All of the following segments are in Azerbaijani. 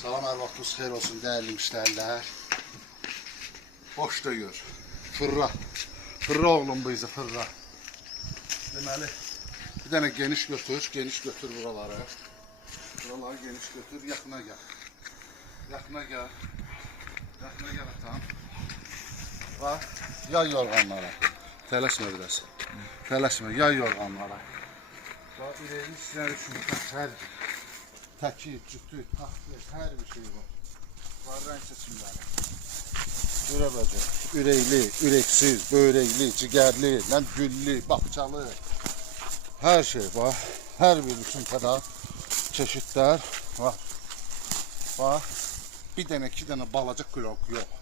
Salam, hər vaxtınız xeyir olsun, dəyərli müştərilər. Boş da gör. Fırra. Fırra oğlum bu izi, fırra. Deməli, bir dənə geniş götür buraları. Buraları geniş götür, yaxına gəl. Yaxına gəl. Yaxına gəl atam. Bax, yay yorğanlara. Tələsmə biraz. Tələsmə, yay yorğanlara. Bax, ürəyini sizlər üçün hər təki, cütü, taxtı, hər bir şey var. Var rəng seçimləri. Ürə bəcə, ürəkli, ürəksiz, börəkli, cigərli, güllü, baxçalı. Hər şey var. Hər bir üçünkədə çeşidlər var. Bax, bir dənə, iki dənə balaca krok yox.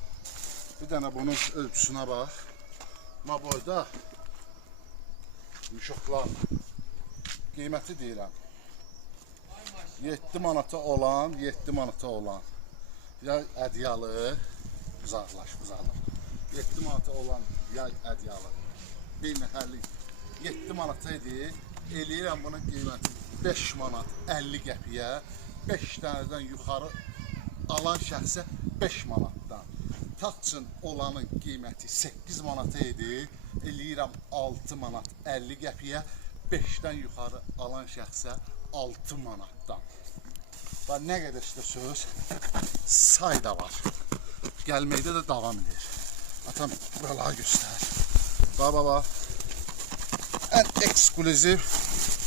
Bir dənə bunun ölçüsünə bax. Ma boyda müşoklar. Qiyməti deyirəm. 7 manata olan, 7 manata olan. Yay ədyalı, uzaqlaş. 7 manata olan yay ədyalı. Bir məhəllik 7 manata idi. Eləyirəm bunun qiyməti 5 manat 50 qəpiyə. 5 dənədən yuxarı alan şəxsə 5 manatdan. Taxçın olanın qiyməti 8 manata idi. Eləyirəm 6 manat 50 qəpiyə. 5-dən yuxarı alan şəxsə 6 manatdan. Və nə qədər işte söz, say da var. Gəlməkdə də davam edir. Atam buraları göstər. Baba. Ən ekskluziv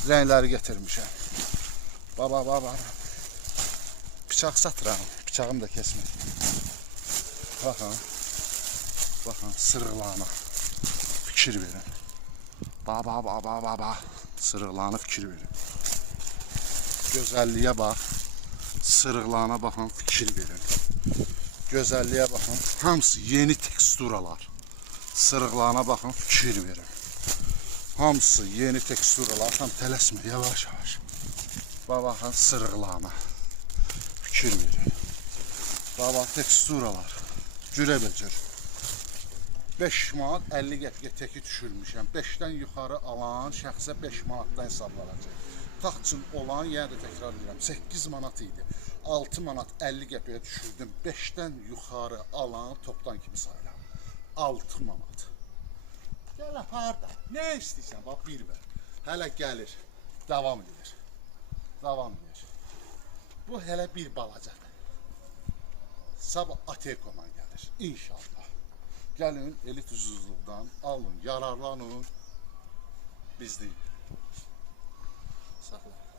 rəngləri getirmişəm. Baba. Bıçaq satıram. Bıçağım da kesmir. Baxın, sırıqlarına fikir verin. Baba. Sırıqlarına fikir verin. Gözəlliyə bax. Sırıqlarına baxın, fikir verin. Gözəlliyə baxın. Hamısı yeni teksturalar. Sırıqlarına baxın, fikir verin. Hamısı yeni teksturalar. Tam tələsmə, yavaş. Baxın, sırıqlarına fikir verin. Bax, teksturalar. Cürəbəcür. 5 manat 50 qəpiyə teki düşürmüşəm. 5-dən yuxarı alan şəxsə 5 manatdan hesablanacaq. Taxçın olan, yenə də təkrar edirəm, 8 manat idi. 6 manat 50 qəpiyə düşürdüm. 5-dən yuxarı alan topdan kimi sayıram. 6 manat. Gəl apar da. Nə istəyirsən? Bax, bir ver. Hələ gəlir. Davam edir. Bu hələ bir balacadır. Sabah Ateko'dan gəlir. İnşallah. Gəlin, elit ucuzluqdan alın, yararlanın. Bizdeyiz. Saxla.